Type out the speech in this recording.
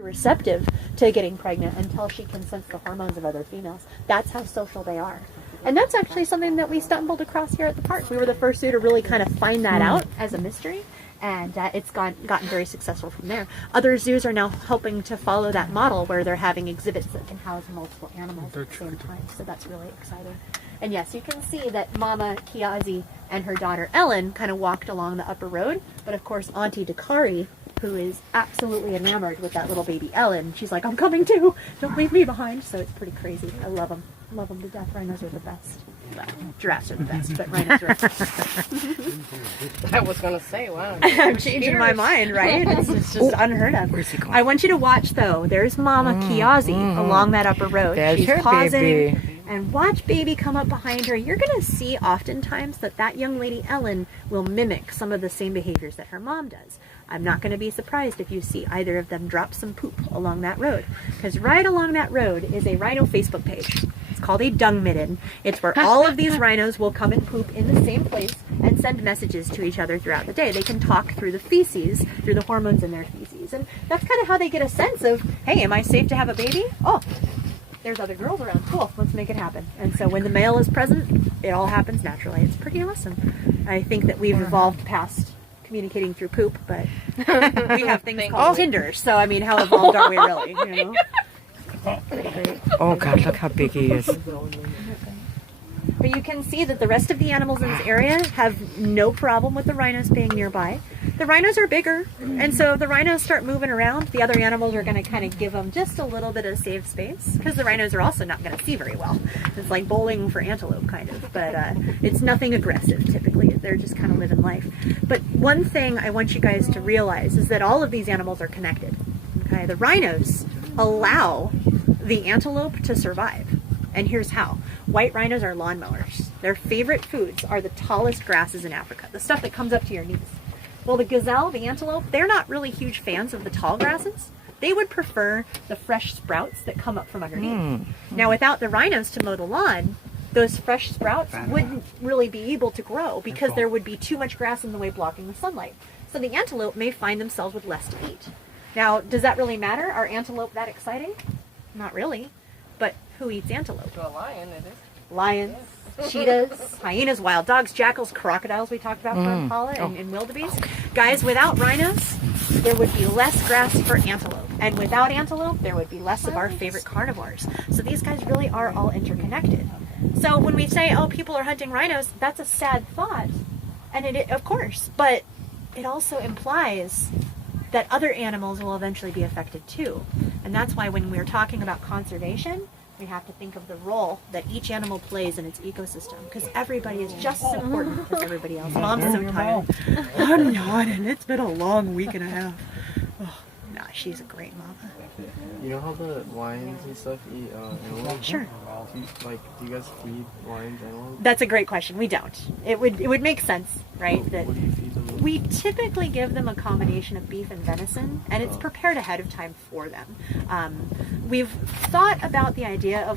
receptive to getting pregnant until she can sense the hormones of other females. That's how social they are. And that's actually something that we stumbled across here at the park. We were the first zoo to really kind of find that out as a mystery, and it's gotten very successful from there. Other zoos are now helping to follow that model where they're having exhibits that can house multiple animals at the same time. So that's really exciting. And yes, you can see that Mama Kacy and her daughter Ellen kind of walked along the upper road, but of course Auntie Dakari, who is absolutely enamored with that little baby Ellen, she's like, I'm coming too, don't leave me behind. So it's pretty crazy. I love them to death. Rhinos are the best. Well, giraffes are the best, but rhinos are I was gonna say, wow. I'm changing my mind, right? It's just unheard of. Where's he going? I want you to watch though. There's Mama Kacy along that upper road. There's She's her pausing. baby. And watch baby come up behind her. You're going to see oftentimes that young lady Ellen will mimic some of the same behaviors that her mom does. I'm not going to be surprised if you see either of them drop some poop along that road. Because right along that road is a rhino Facebook page. It's called a dung midden. It's where all of these rhinos will come and poop in the same place and send messages to each other throughout the day. They can talk through the feces, through the hormones in their feces. And that's kind of how they get a sense of, hey, am I safe to have a baby? Oh, there's other girls around. Cool, let's make it happen. And so when the male is present, it all happens naturally. It's pretty awesome. I think that we've evolved past communicating through poop, but we have things called Tinder. So I mean, how evolved are we really? You know? Oh God, look how big he is. But you can see that the rest of the animals in this area have no problem with the rhinos being nearby. The rhinos are bigger, and so if the rhinos start moving around, the other animals are going to kind of give them just a little bit of safe space, because the rhinos are also not going to see very well. It's like bowling for antelope, kind of, but it's nothing aggressive, typically. They're just kind of living life. But one thing I want you guys to realize is that all of these animals are connected. Okay, the rhinos allow the antelope to survive. And here's how. White rhinos are lawnmowers. Their favorite foods are the tallest grasses in Africa, the stuff that comes up to your knees. Well, the gazelle, the antelope, they're not really huge fans of the tall grasses. They would prefer the fresh sprouts that come up from underneath. Now, without the rhinos to mow the lawn, those fresh sprouts wouldn't really be able to grow because there would be too much grass in the way blocking the sunlight. So the antelope may find themselves with less to eat. Now, does that really matter? Are antelope that exciting? Not really. But who eats antelope? To a lion, it is. Lions, cheetahs, hyenas, wild dogs, jackals, crocodiles we talked about for impala and wildebeest. Guys, without rhinos, there would be less grass for antelope. And without antelope, there would be less of our favorite carnivores. So these guys really are all interconnected. So when we say, oh, people are hunting rhinos, that's a sad thought. And it of course, but it also implies that other animals will eventually be affected too. And that's why when we're talking about conservation, we have to think of the role that each animal plays in its ecosystem, because everybody is just as important as everybody else. Mom's so tired. I'm not, and it's been a long week and a half. Oh, nah, she's a great mama. You know how the lions and stuff eat antelope? Sure. Do you guys feed lions antelope? That's a great question. We don't. It would make sense, right? That What do you feed them? we typically give them a combination of beef and venison, and it's prepared ahead of time for them. We've thought about the idea of